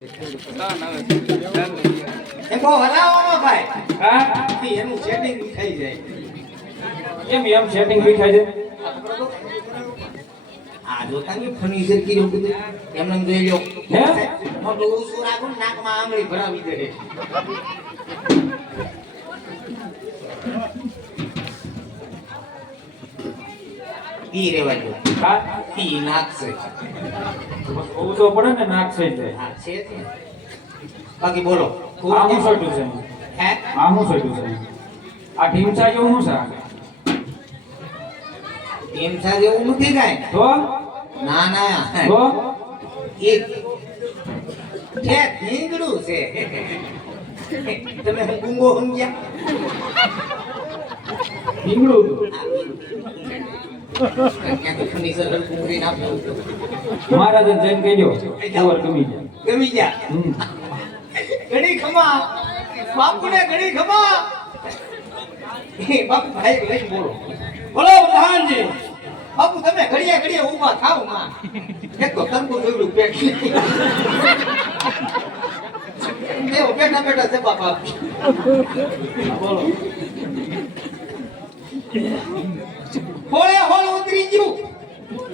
એકો હલાવવામાં ભાઈ હા એનું સેટિંગ થઈ જાય એમ સેટિંગ બી થાય છે આ જો તાની ફર્નિચર કીધું બધું એમને જોઈ લ્યો હે મોટો ઉસુ રાખો નાકમાં આંગળી ભરાવી દે ઈ રેવા દો હા ઈ નાકશે બહુ તો પડે ને નાક છે હા છે બાકી બોલો આ હું સોટ્યું છે હે આ હું સોટ્યું છે આ ઢીમસા જેવું હું છે ઢીમસા જેવું નથી કાંઈ તો ના ના તો એક છે ઢીંગડું છે તમે હું ગુંગો સમજ્યા ઢીંગડું મારા તો જઈને કહી દો ખબર ગમી ગયા ઘડી ખમા બાપુને ઘડી ખમા બાપુ ભાઈ લઈને બોલો બોલો પ્રધાનજી બાપુ તમે ઘડીએ ઘડીએ ઊભા થાવ માં એક તો તરબુ જોયું પેટ દેવો બેઠા બેઠા છે બાપા બોલો હોળે હોળ ઉતરી ગયું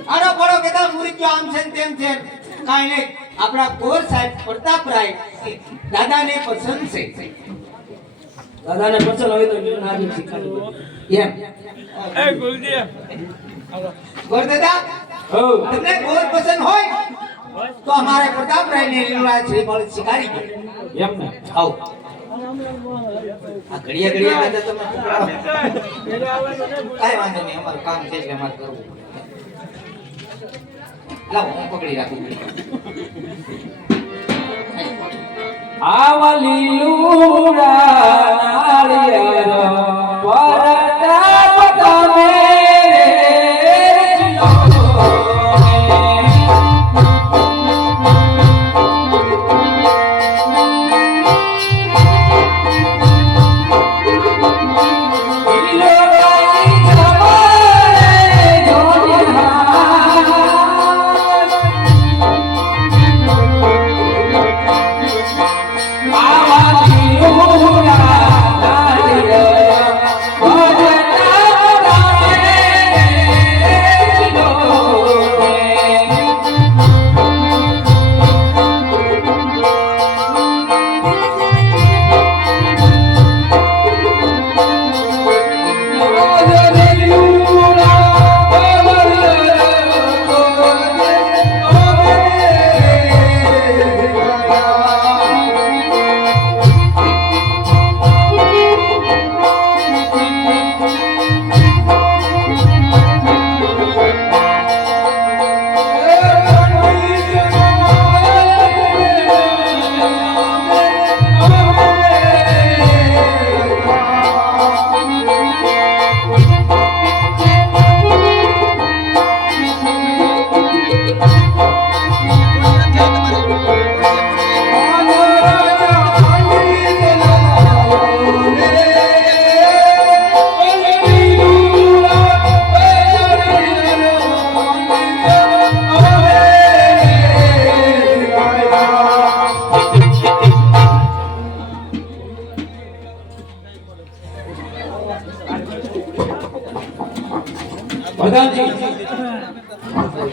આરો પડો કેતા મુરી ગયો આમ છે તેમ છે કાઈ નહીં આપણા કોર સાહેબ પ્રતાપરાય દાદાને પસંદ છે દાદાને પસંદ હોય તો જો નાજી શીખાડી એમ એ ગુલજી ગોર દાદા ઓ તમને કોર પસંદ હોય તો અમારે પ્રતાપરાય ને લીલા શ્રી બળ શીખાડી દો એમ ને આવ આ ઘડિયા ઘડિયા દાદા તમે કાઈ વાંધો નહીં અમારું કામ છે એટલે અમારે કરવું લાવો હું પકડી રાખું આવા લીલુડા નાળિયેર પરતાપ તમે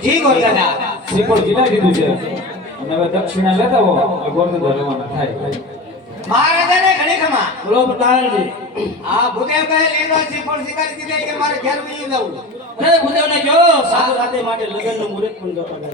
જી ગોર દાદા શ્રીફળ જીલા દીધું છે અને હવે દક્ષિણા લેતા હો ગોરધંધો રવાના થાય મહારાજાને ઘણી ખમા બોલો પ્રધાનજી આ ભૂદેવ કહે લેવા શ્રીફળ શિકારી દીધા કે મારે ઘેર વહી જવું અરે ભૂદેવને જો સાધુ રાતે માટે લગ્નનું મુહૂર્ત પણ જોતા